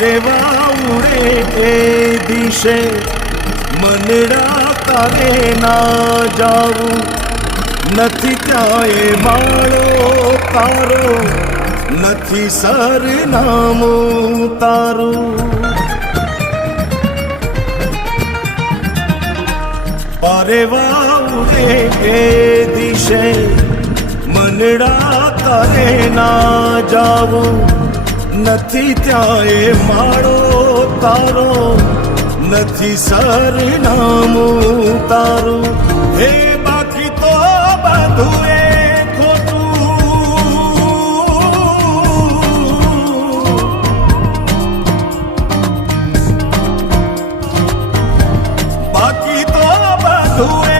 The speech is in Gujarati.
પરેવા ઉડે એ દિશે મનડા તારે ના જાવું, નથી ત્યાં એ માળો તારો, નથી સરનામું તારું. પરેવા ઉડે એ દિશે મનડા તારે ના જાવું, નથી ત્યાં એ માળો તારો, નથી સરનામું તારું.